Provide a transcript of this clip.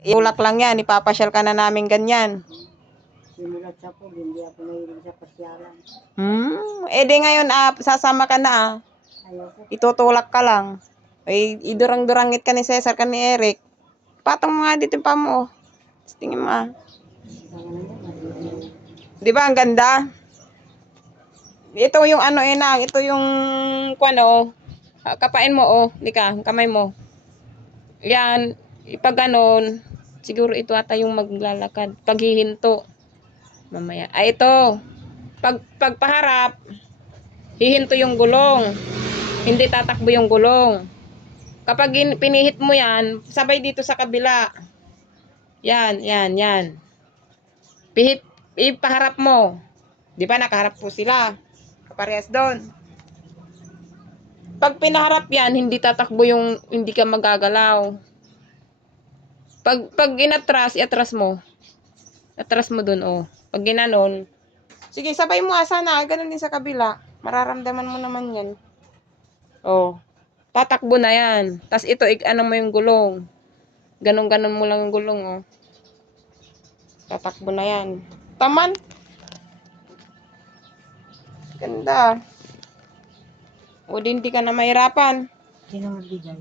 Iulak lang yan, ipapasyal ka na namin ganyan. Simulat sa po, hindi ako nahilig sa pasyalan. Eh di ngayon, sasama ka na Ayoko. Itutulak ka lang. Ay, idurang-durangit ka ni Cesar, ka ni Eric. Patong mo nga dito yung paa mo. Tingin mo Di ba ang ganda? Ito yung ito yung kapain mo di ka, kamay mo. Yan, pag ganon, siguro ito ata yung maglalakad. Paghihinto. Mamaya. Ito. Pagpaharap, hihinto yung gulong. Hindi tatakbo yung gulong. Kapag pinihit mo yan, sabay dito sa kabila. Yan. Ipaharap mo. Di ba nakaharap po sila? Kaparehas doon. Pag pinaharap yan, hindi tatakbo hindi ka magagalaw. Pag inatras, iatras mo. Atras mo doon, Pag ginanon, sige, sabay mo sana. Ganun din sa kabila. Mararamdaman mo naman yan. Tatakbo na yan. Tapos ito, ano mo yung gulong. Ganon-ganon mo lang yung gulong, Tatakbo na yan. Taman. Ganda. Hindi ka na mahirapan. Sino magbigay?